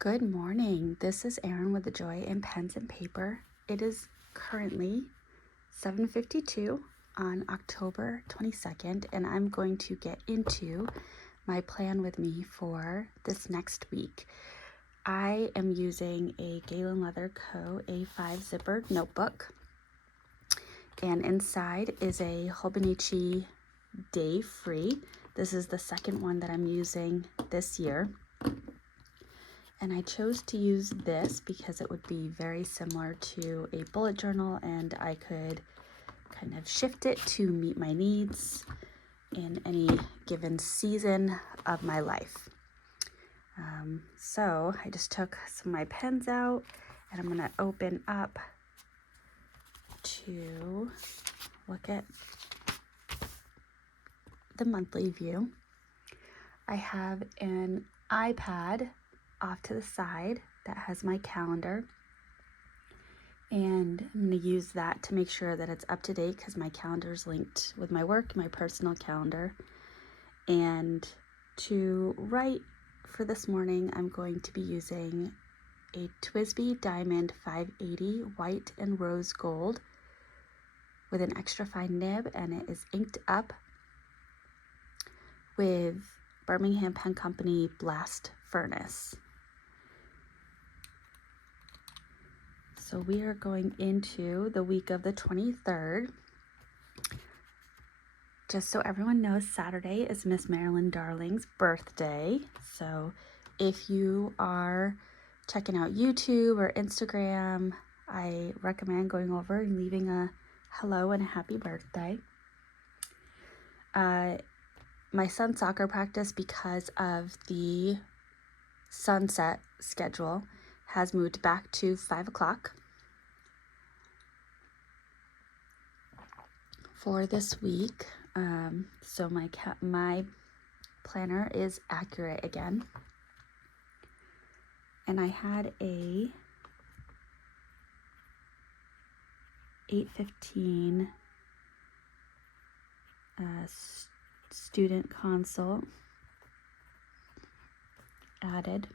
Good morning. This is Erin with the Joy in Pens and Paper. It is currently 7:52 on October 22nd, and I'm going to get into my plan with me for this next week. I am using a Galen Leather Co. A5 zipper notebook, and inside is a Hobonichi Day Free. This is the second one that I'm using this year. And I chose to use this because it would be very similar to a bullet journal, and I could kind of shift it to meet my needs in any given season of my life. So I just took some of my pens out, and I'm going to open up to look at the monthly view. I have an iPad off to the side that has my calendar, and I'm going to use that to make sure that it's up to date because my calendar is linked with my work, my personal calendar. And to write for this morning, I'm going to be using a TWSBI Diamond 580 white and rose gold with an extra fine nib, and it is inked up with Birmingham Pen Company Blast Furnace. So we are going into the week of the 23rd. Just so everyone knows, Saturday is Miss Marilyn Darling's birthday. So if you are checking out YouTube or Instagram, I recommend going over and leaving a hello and a happy birthday. My son's soccer practice, because of the sunset schedule, has moved back to 5 o'clock for this week. So my planner is accurate again. And I had a 8:15 student consult added.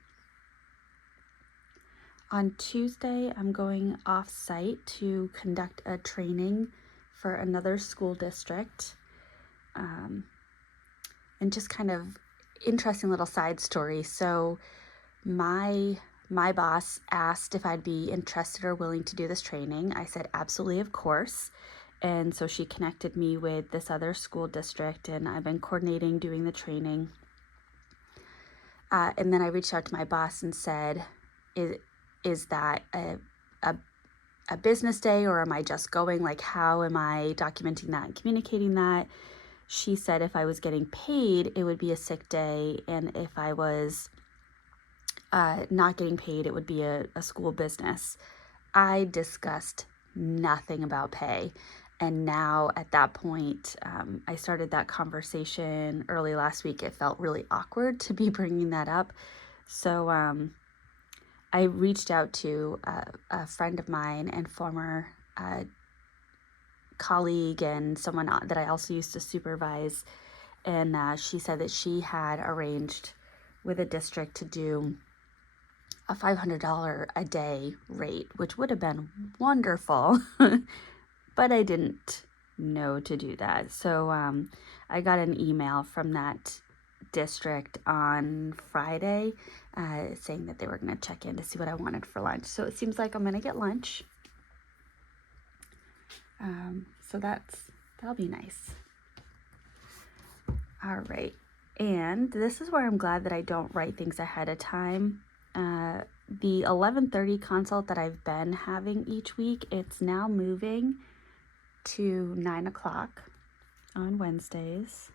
On Tuesday, I'm going off-site to conduct a training for another school district. And just kind of interesting little side story. So my boss asked if I'd be interested or willing to do this training. I said, absolutely, of course. And so she connected me with this other school district, and I've been coordinating doing the training. And then I reached out to my boss and said, is that a business day, or am I just going? Like, how am I documenting that and communicating that? She said if I was getting paid, it would be a sick day. And if I was not getting paid, it would be a school business. I discussed nothing about pay. And now at that point, I started that conversation early last week. It felt really awkward to be bringing that up. So I reached out to a friend of mine and former colleague and someone that I also used to supervise. And she said that she had arranged with a district to do a $500 a day rate, which would have been wonderful. But I didn't know to do that. So I got an email from that district on Friday saying that they were going to check in to see what I wanted for lunch. So it seems like I'm going to get lunch. So that'll be nice. All right. And this is where I'm glad that I don't write things ahead of time. The 11:30 consult that I've been having each week, it's now moving to 9 o'clock on Wednesdays.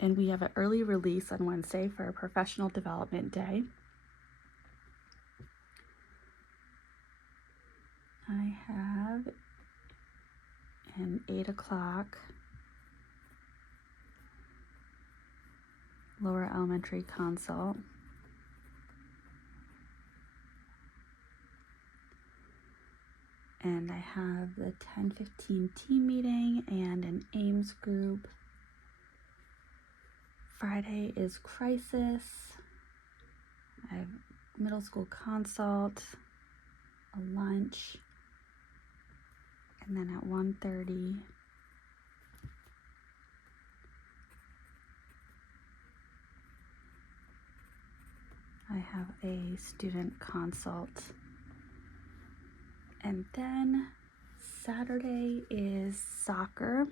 And we have an early release on Wednesday for a professional development day. I have an 8 o'clock lower elementary consult. And I have the 10:15 team meeting and an Ames group. Friday is crisis. I have middle school consult, a lunch, and then at 1:30, I have a student consult. And then Saturday is soccer.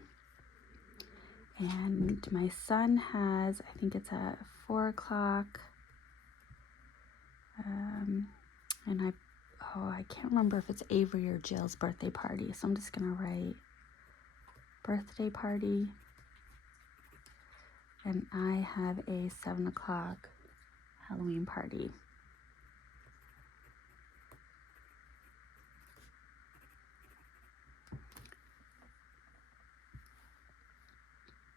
And my son has, I think it's at 4 o'clock. And I can't remember if it's Avery or Jill's birthday party. So I'm just gonna write birthday party. And I have a 7 o'clock Halloween party.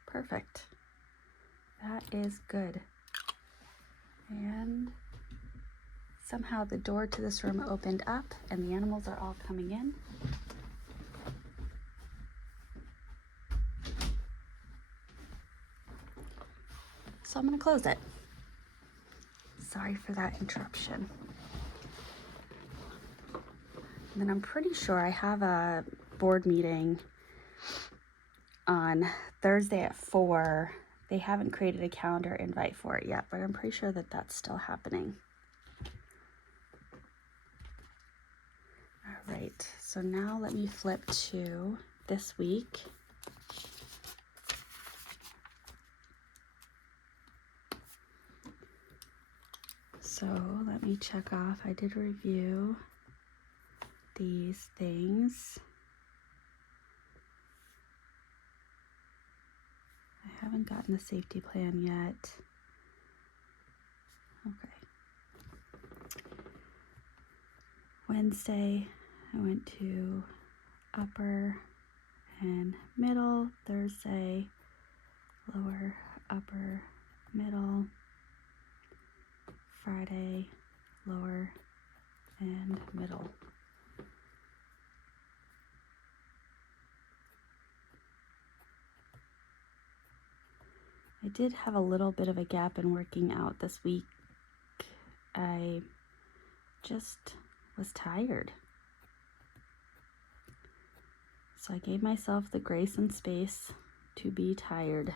Perfect. That is good. And somehow the door to this room opened up and the animals are all coming in. So I'm going to close it. Sorry for that interruption. And then I'm pretty sure I have a board meeting on Thursday at 4. They haven't created a calendar invite for it yet, but I'm pretty sure that that's still happening. All right, so now let me flip to this week. So let me check off. I did review these things. I haven't gotten the safety plan yet. Okay. Wednesday, I went to upper and middle. Thursday, lower, upper, middle. Friday, lower and middle. I did have a little bit of a gap in working out this week. I just was tired. So I gave myself the grace and space to be tired.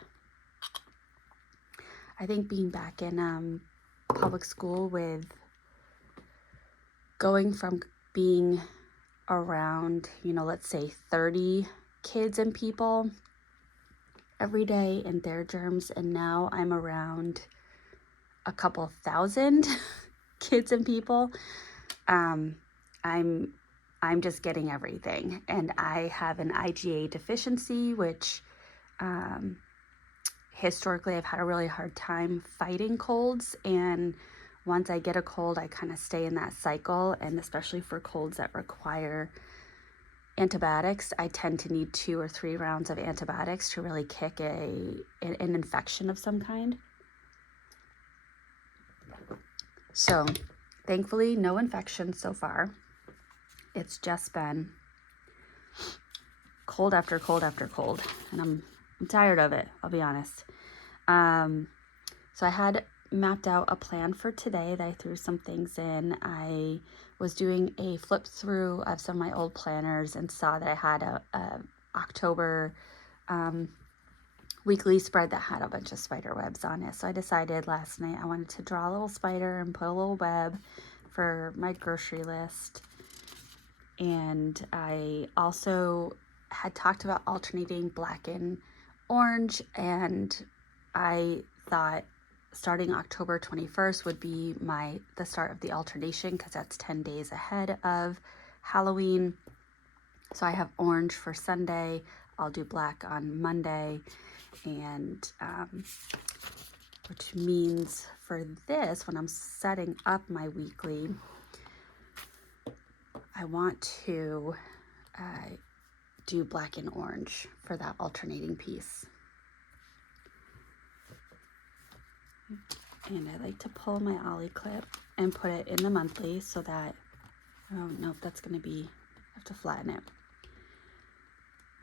I think being back in public school, with going from being around, let's say 30 kids and people every day and their germs, and now I'm around a couple thousand kids and people. I'm just getting everything, and I have an IgA deficiency, which historically I've had a really hard time fighting colds, and once I get a cold, I kind of stay in that cycle, and especially for colds that require antibiotics, I tend to need 2 or 3 rounds of antibiotics to really kick an infection of some kind. So thankfully, no infections so far. It's just been cold after cold after cold, and I'm tired of it, I'll be honest. So I had mapped out a plan for today that I threw some things in. I was doing a flip through of some of my old planners and saw that I had a October weekly spread that had a bunch of spider webs on it. So I decided last night I wanted to draw a little spider and put a little web for my grocery list. And I also had talked about alternating black and orange, and I thought starting October 21st would be the start of the alternation, because that's 10 days ahead of Halloween. So I have orange for Sunday, I'll do black on Monday, and which means for this, when I'm setting up my weekly, I want to do black and orange for that alternating piece. And I like to pull my ollie clip and put it in the monthly so that, oh nope, that's going to be have to flatten it.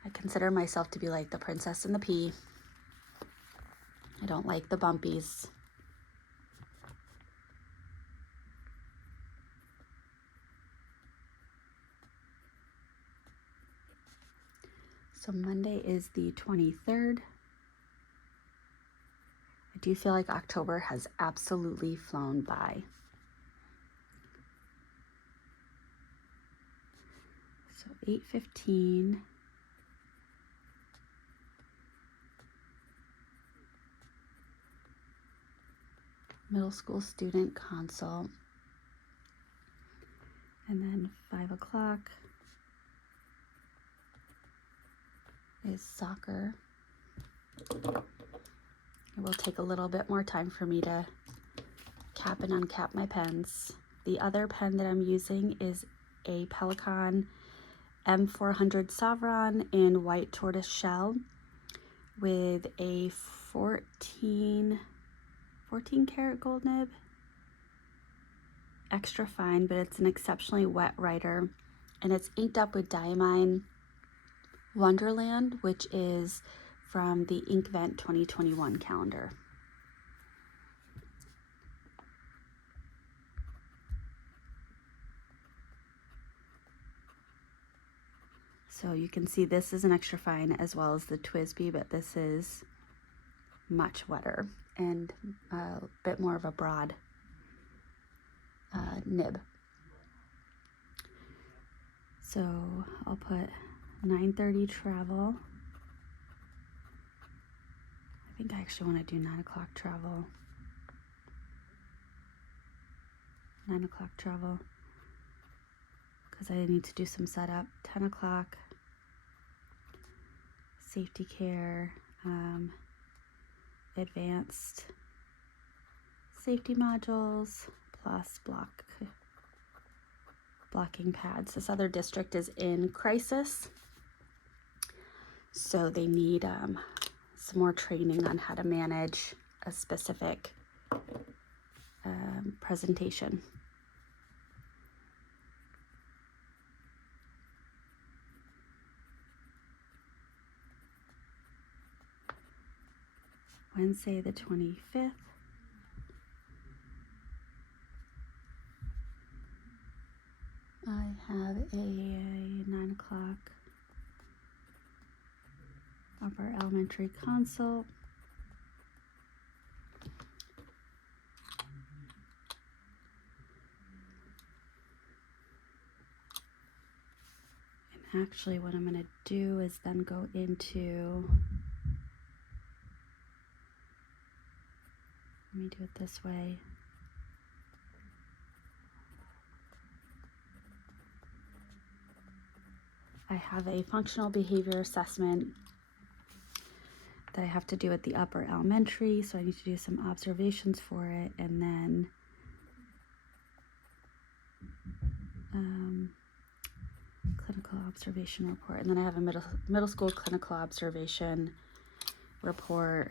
I consider myself to be like the princess and the pea. I don't like the bumpies. So Monday is the 23rd. I do feel like October has absolutely flown by. So 8:15. Middle school student consult. And then 5 o'clock is soccer. It will take a little bit more time for me to cap and uncap my pens. The other pen that I'm using is a Pelikan M400 Savron in white tortoise shell with a 14 karat gold nib. Extra fine, but it's an exceptionally wet writer, and it's inked up with Diamine Wonderland, which is from the Inkvent 2021 calendar. So you can see this is an extra fine as well as the TWSBI, but this is much wetter and a bit more of a broad nib. So I'll put 9:30 travel. I think I actually want to do 9 o'clock travel. 9 o'clock travel, because I need to do some setup. 10 o'clock, safety care, advanced safety modules, plus blocking pads. This other district is in crisis, so they need some more training on how to manage a specific presentation. Wednesday the 25th. I have a 9 o'clock upper elementary consult. And actually what I'm going to do is then go into, let me do it this way. I have a functional behavior assessment that I have to do at the upper elementary, so I need to do some observations for it, and then clinical observation report, and then I have a middle school clinical observation report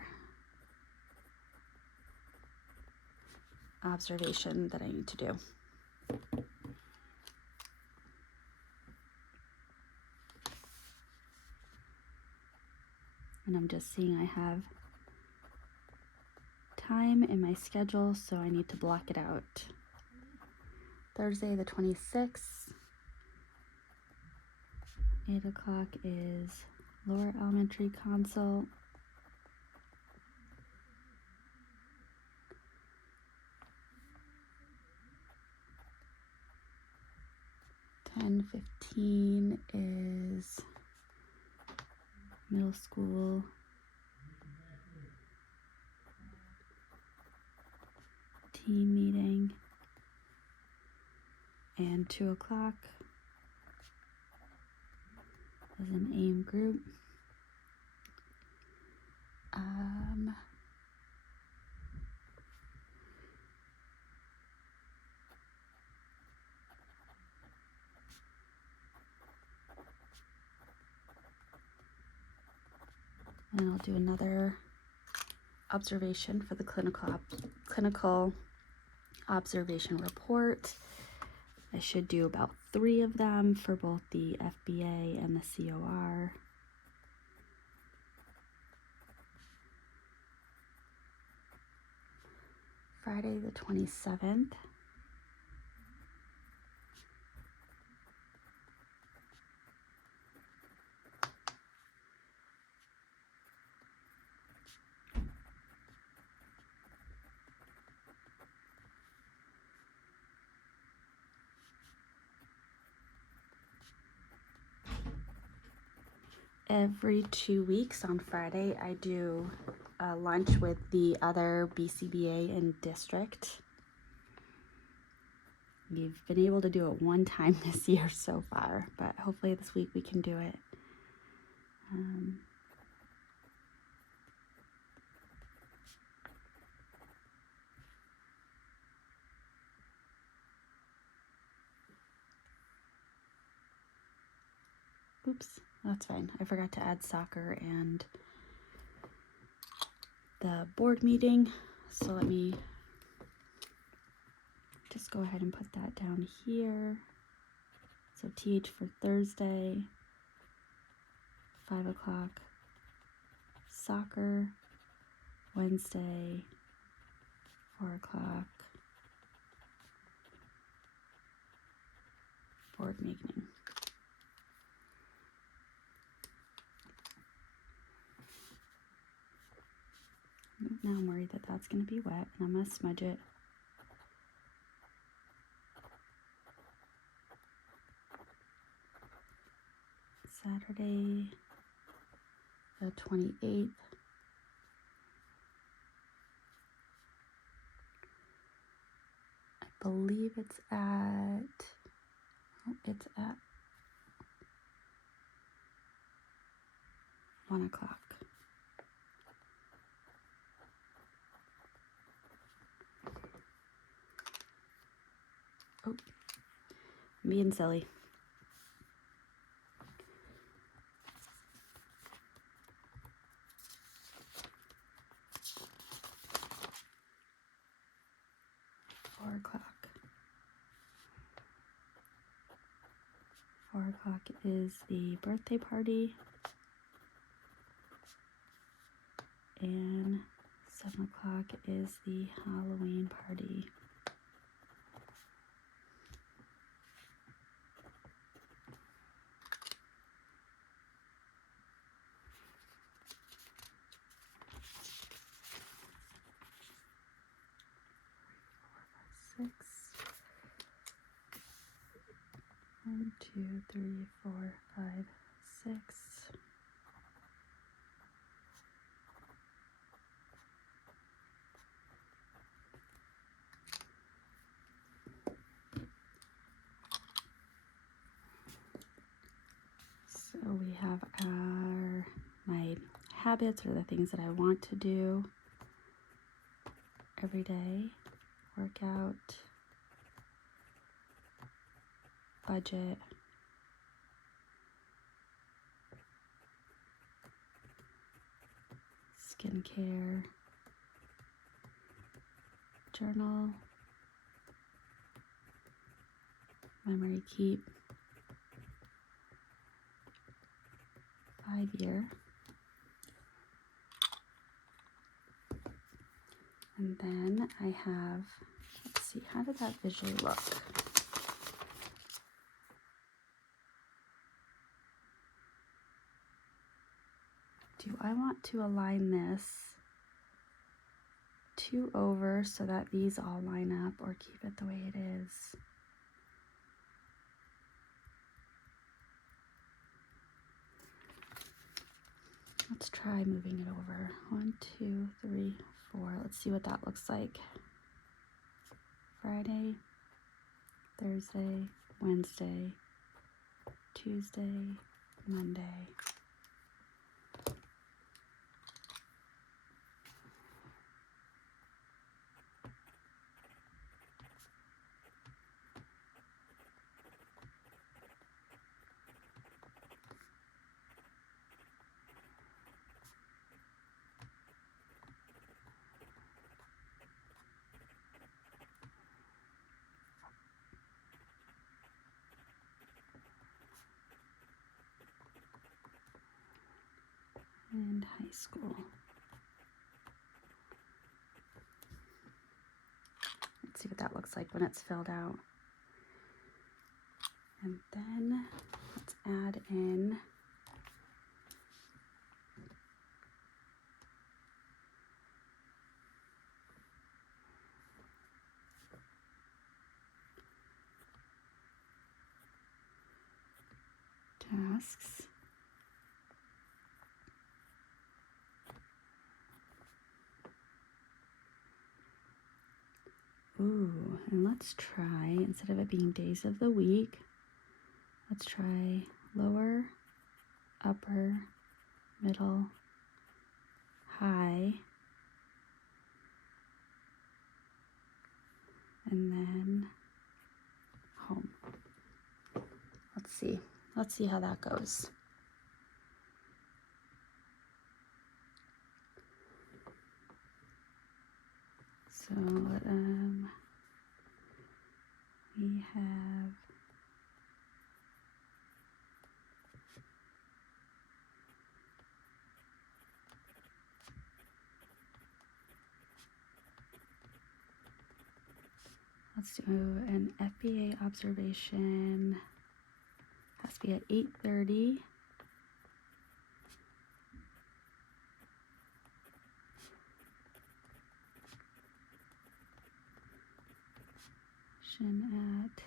observation that I need to do. And I'm just seeing I have time in my schedule, so I need to block it out. Thursday the 26th, 8 o'clock is lower elementary consult. $10:15 is middle school team meeting, and 2 o'clock is an AIM group. And I'll do another observation for the clinical observation report. I should do about 3 of them for both the FBA and the COR. Friday the 27th. Every 2 weeks on Friday, I do a lunch with the other BCBA in district. We've been able to do it 1 time this year so far, but hopefully this week we can do it. Oops, that's fine. I forgot to add soccer and the board meeting. So let me just go ahead and put that down here. So TH for Thursday, 5 o'clock, soccer, Wednesday, 4 o'clock, board meeting. Now I'm worried that that's going to be wet and I'm going to smudge it. Saturday the 28th. I believe it's at 1 o'clock. Oh, I'm being silly. Four o'clock is the birthday party, and 7 o'clock is the Halloween party. Six. 1, 2, 3, 4, 5, 6. So we have my habits, or the things that I want to do every day: workout, budget, skincare, journal, memory keep, 5-year, and then I have, let's see, how did that visually look? Do I want to align this 2 over so that these all line up, or keep it the way it is? Let's try moving it over. 1, 2, 3, 4. Let's see what that looks like. Friday, Thursday, Wednesday, Tuesday, Monday. and high school. Let's see what that looks like when it's filled out. And then let's add in tasks. Ooh, and let's try, instead of it being days of the week, let's try lower, upper, middle, high, and then home. Let's see how that goes. So we have let's do an FBA observation. Has to be at 8:30. At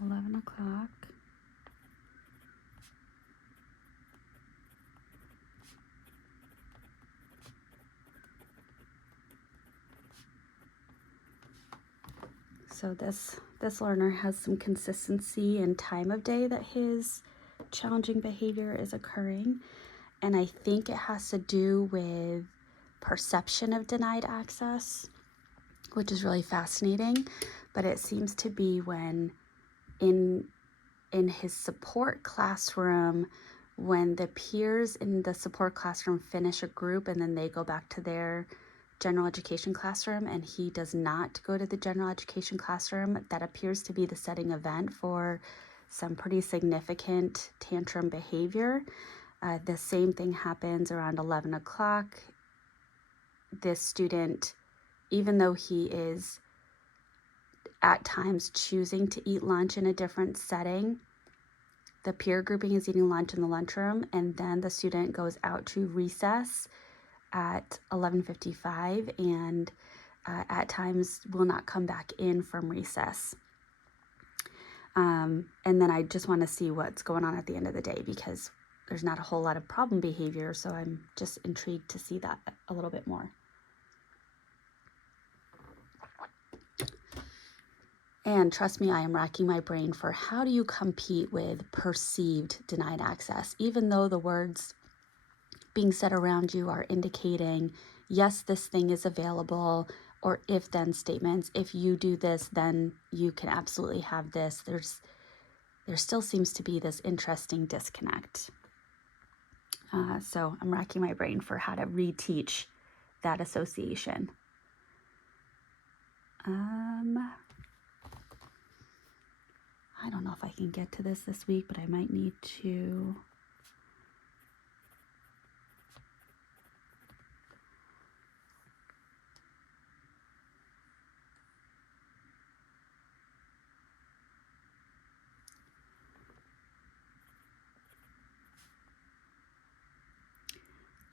11 o'clock. So this learner has some consistency in time of day that his challenging behavior is occurring. And I think it has to do with perception of denied access, which is really fascinating. But it seems to be when in his support classroom, when the peers in the support classroom finish a group and then they go back to their general education classroom and he does not go to the general education classroom, that appears to be the setting event for some pretty significant tantrum behavior. The same thing happens around 11 o'clock. This student, even though he is at times choosing to eat lunch in a different setting, the peer grouping is eating lunch in the lunchroom, and then the student goes out to recess at 11:55 and at times will not come back in from recess. And then I just want to see what's going on at the end of the day, because there's not a whole lot of problem behavior, so I'm just intrigued to see that a little bit more. And trust me, I am racking my brain for how do you compete with perceived denied access, even though the words being said around you are indicating, yes, this thing is available, or if then statements. If you do this, then you can absolutely have this. There still seems to be this interesting disconnect. So I'm racking my brain for how to reteach that association. I don't know if I can get to this week, but I might need to.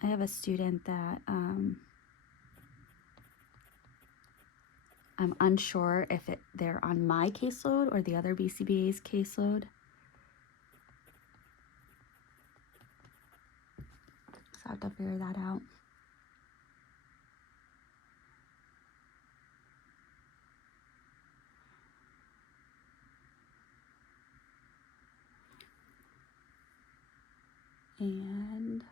I have a student that I'm unsure if they're on my caseload or the other BCBA's caseload. So I have to figure that out. And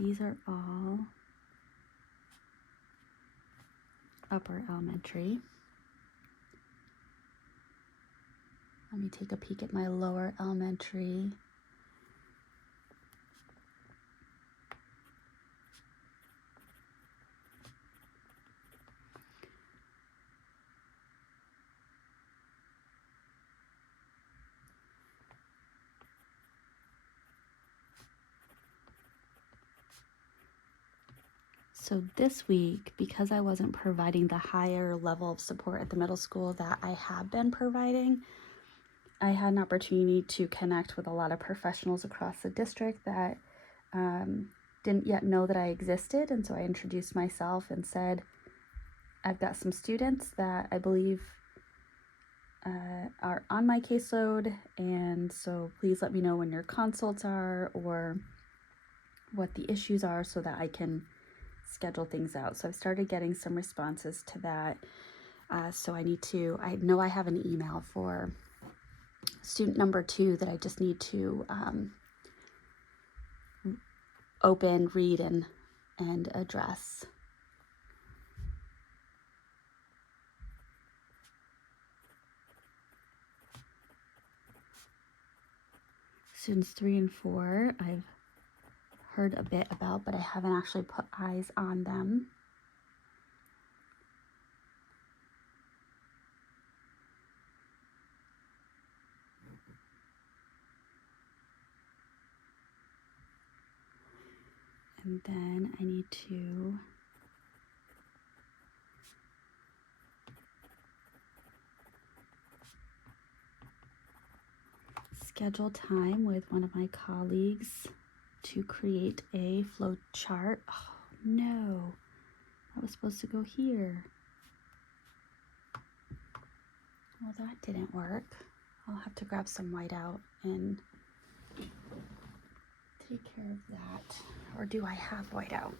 these are all upper elementary. Let me take a peek at my lower elementary. So this week, because I wasn't providing the higher level of support at the middle school that I have been providing, I had an opportunity to connect with a lot of professionals across the district that didn't yet know that I existed. And so I introduced myself and said, I've got some students that I believe are on my caseload, and so please let me know when your consults are or what the issues are so that I can schedule things out. So I've started getting some responses to that. So I know I have an email for student number 2 that I just need to open, read, and address. Students 3 and 4, I've heard a bit about, but I haven't actually put eyes on them. And then I need to schedule time with one of my colleagues to create a flow chart. Oh no, I was supposed to go here. Well, that didn't work. I'll have to grab some whiteout and take care of that. Or do I have whiteout?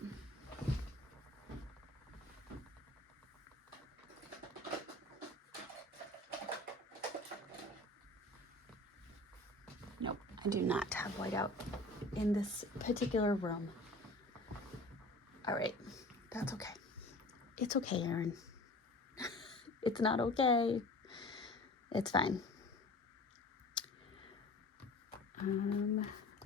Nope, I do not have whiteout in this particular room. All right, that's okay. It's okay, Erin. It's not okay. It's fine.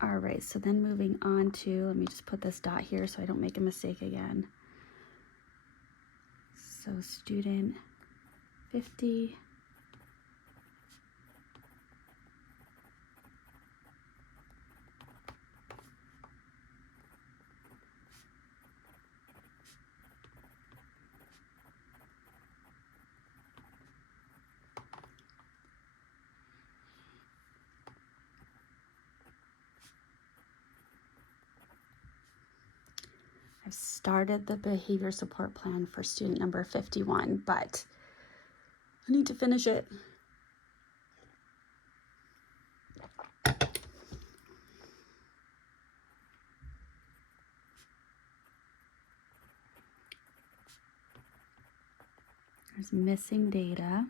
All right, so then moving on to, let me just put this dot here so I don't make a mistake again. So student 50. I've started the behavior support plan for student number 51, but I need to finish it. There's missing data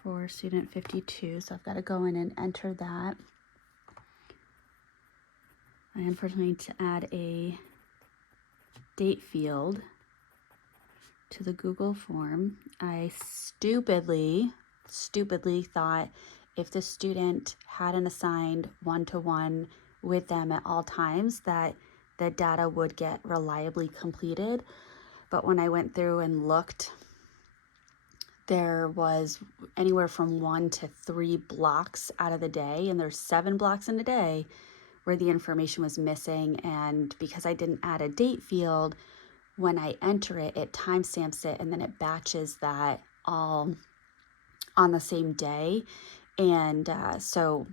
for student 52, so I've got to go in and enter that. I unfortunately need to add a date field to the Google form. I stupidly thought if the student had an assigned one-to-one with them at all times that the data would get reliably completed. But when I went through and looked, there was anywhere from 1 to 3 blocks out of the day, and there's 7 blocks in a day where the information was missing. And because I didn't add a date field, when I enter it, it timestamps it and then it batches that all on the same day. And so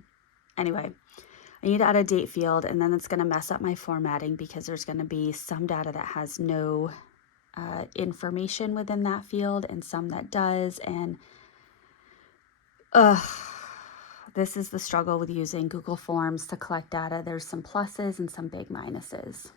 anyway, I need to add a date field, and then it's going to mess up my formatting because there's going to be some data that has no information within that field and some that does. And this is the struggle with using Google Forms to collect data. There's some pluses and some big minuses.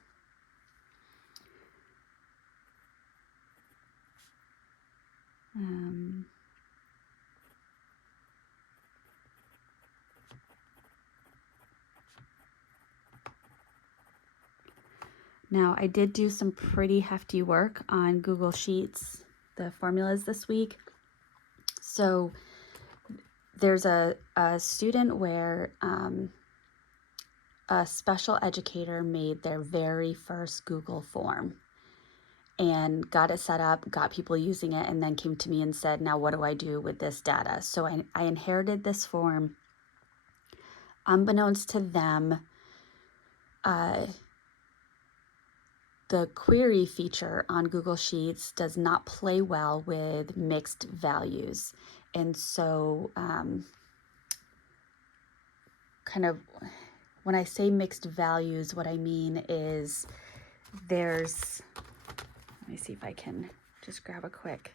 Now, I did do some pretty hefty work on Google Sheets, the formulas this week. So there's a student where a special educator made their very first Google form and got it set up, got people using it, and then came to me and said, now what do I do with this data? So I inherited this form. Unbeknownst to them, the the query feature on Google Sheets does not play well with mixed values. And so kind of when I say mixed values, what I mean is let me see if I can just grab a quick.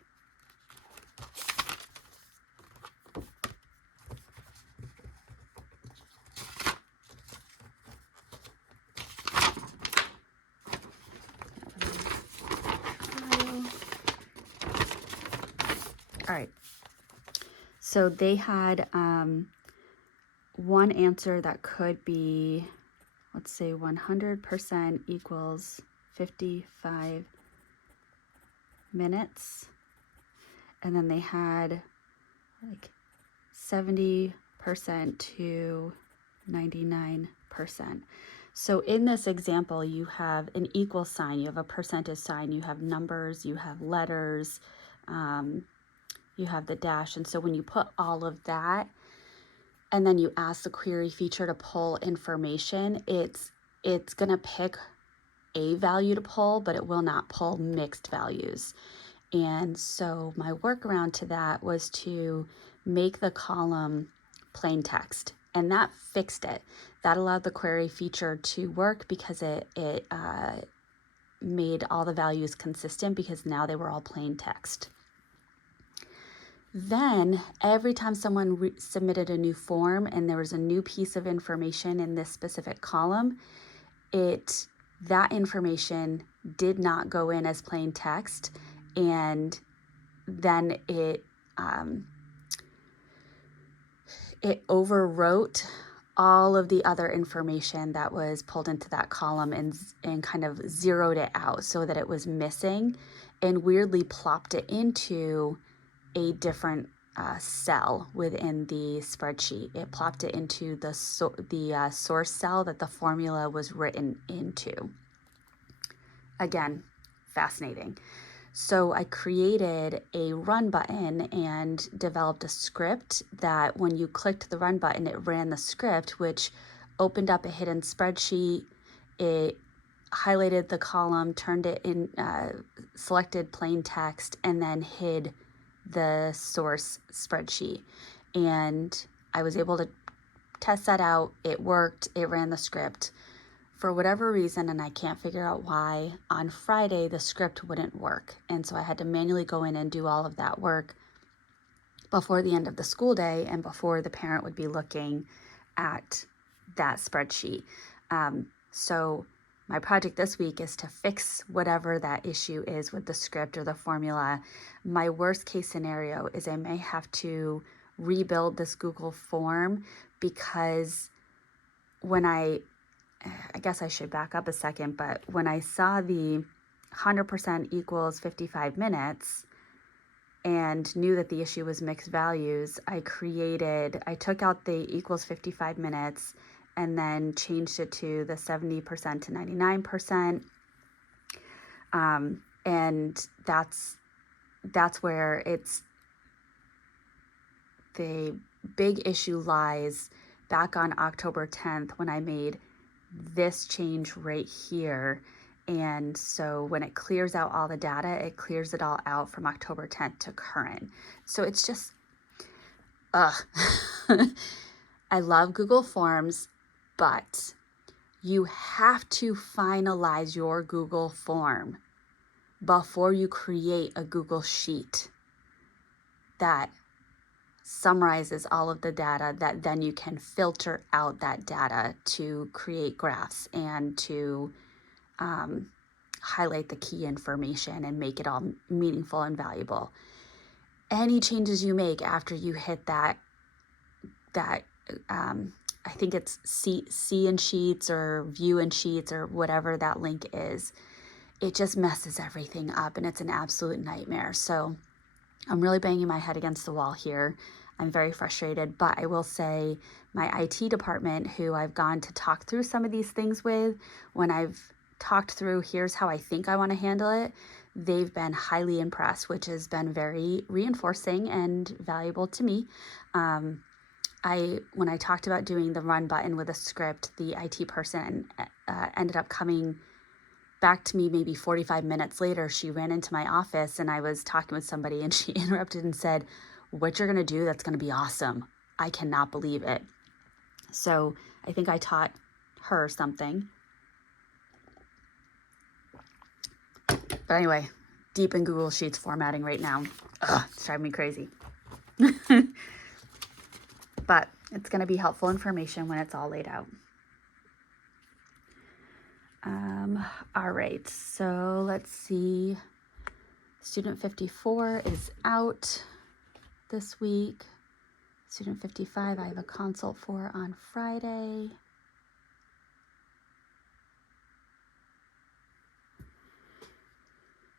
All right. So they had one answer that could be, let's say 100% equals 55 minutes. And then they had like 70% to 99%. So in this example, you have an equal sign, you have a percentage sign, you have numbers, you have letters, you have the dash. And so when you put all of that, and then you ask the query feature to pull information, it's going to pick a value to pull, but it will not pull mixed values. And so my workaround to that was to make the column plain text, and that fixed it. That allowed the query feature to work because it made all the values consistent because now they were all plain text. Then every time someone submitted a new form and there was a new piece of information in this specific column, that information did not go in as plain text, and then it overwrote all of the other information that was pulled into that column and kind of zeroed it out so that it was missing, and weirdly plopped it into a different cell within the spreadsheet. It plopped it into the source cell that the formula was written into. Again, fascinating. So I created a run button and developed a script that when you clicked the run button, it ran the script, which opened up a hidden spreadsheet. It highlighted the column, turned it in, selected plain text, and then hid the source spreadsheet. And I was able to test that out. It worked. It ran the script. For whatever reason, and I can't figure out why, on Friday the script wouldn't work. And so I had to manually go in and do all of that work before the end of the school day and before the parent would be looking at that spreadsheet. So my project this week is to fix whatever that issue is with the script or the formula. My worst case scenario is I may have to rebuild this Google form, because when I guess I should back up a second, but when I saw the 100% equals 55 minutes and knew that the issue was mixed values, I took out the equals 55 minutes and then changed it to the 70% to 99%. And that's where the big issue lies back on October 10th when I made this change right here. And so when it clears out all the data, it clears it all out from October 10th to current. So it's just, I love Google Forms, but you have to finalize your Google form before you create a Google Sheet that summarizes all of the data, that then you can filter out that data to create graphs and to highlight the key information and make it all meaningful and valuable. Any changes you make after you hit that I think it's see in Sheets or view in Sheets or whatever that link is, it just messes everything up and it's an absolute nightmare. So I'm really banging my head against the wall here. I'm very frustrated, but I will say my IT department, who I've gone to talk through some of these things with, when I've talked through, here's how I think I want to handle it, they've been highly impressed, which has been very reinforcing and valuable to me. When I talked about doing the run button with a script, the IT person ended up coming back to me maybe 45 minutes later, she ran into my office and I was talking with somebody and she interrupted and said, "What you're going to do, that's going to be awesome. I cannot believe it." So I think I taught her something. But anyway, deep in Google Sheets formatting right now. Ugh, it's driving me crazy. But it's going to be helpful information when it's all laid out. All right, so let's see. Student 54 is out this week. Student 55 I have a consult for on Friday.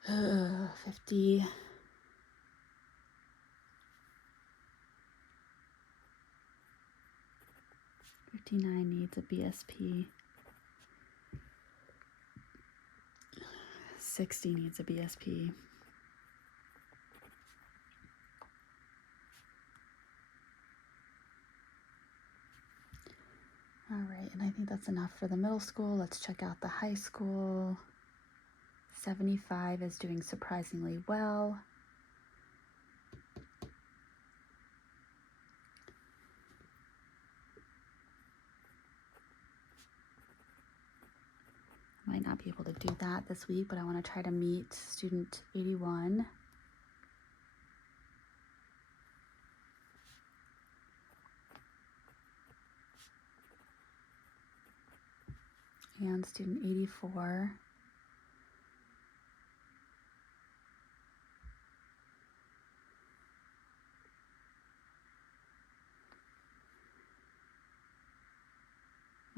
Uh, 50. 59 needs a BSP. 60 needs a BSP. All right, and I think that's enough for the middle school. Let's check out the high school. 75 is doing surprisingly well. Might not be able to do that this week, but I want to try to meet student 81. And student 84.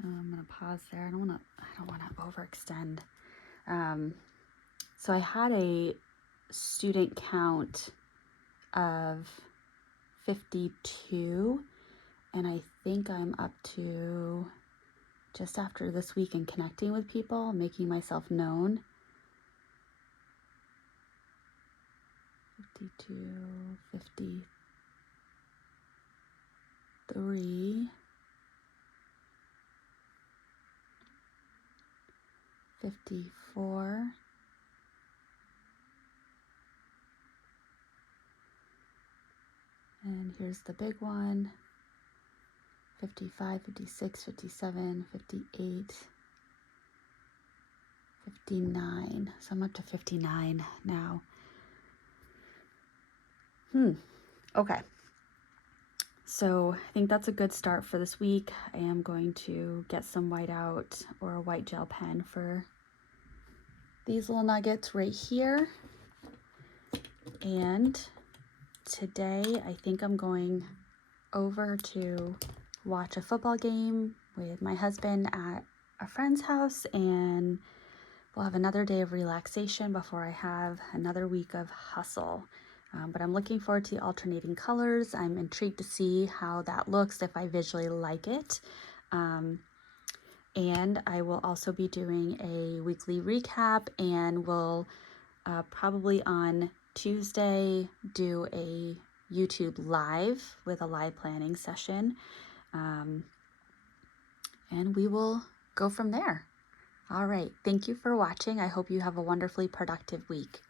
I'm gonna pause there. I don't wanna overextend. So I had a student count of 52, and I think I'm up to just after this week and connecting with people, making myself known. 52, 53, 54, and here's the big one, 55, 56, 57, 58, 59. So I'm up to 59 now. Okay. So I think that's a good start for this week. I am going to get some whiteout or a white gel pen for these little nuggets right here. And today I think I'm going over to watch a football game with my husband at a friend's house, and we'll have another day of relaxation before I have another week of hustle. But I'm looking forward to the alternating colors. I'm intrigued to see how that looks, if I visually like it. And I will also be doing a weekly recap, and we'll probably on Tuesday do a YouTube live with a live planning session. And we will go from there. All right. Thank you for watching. I hope you have a wonderfully productive week.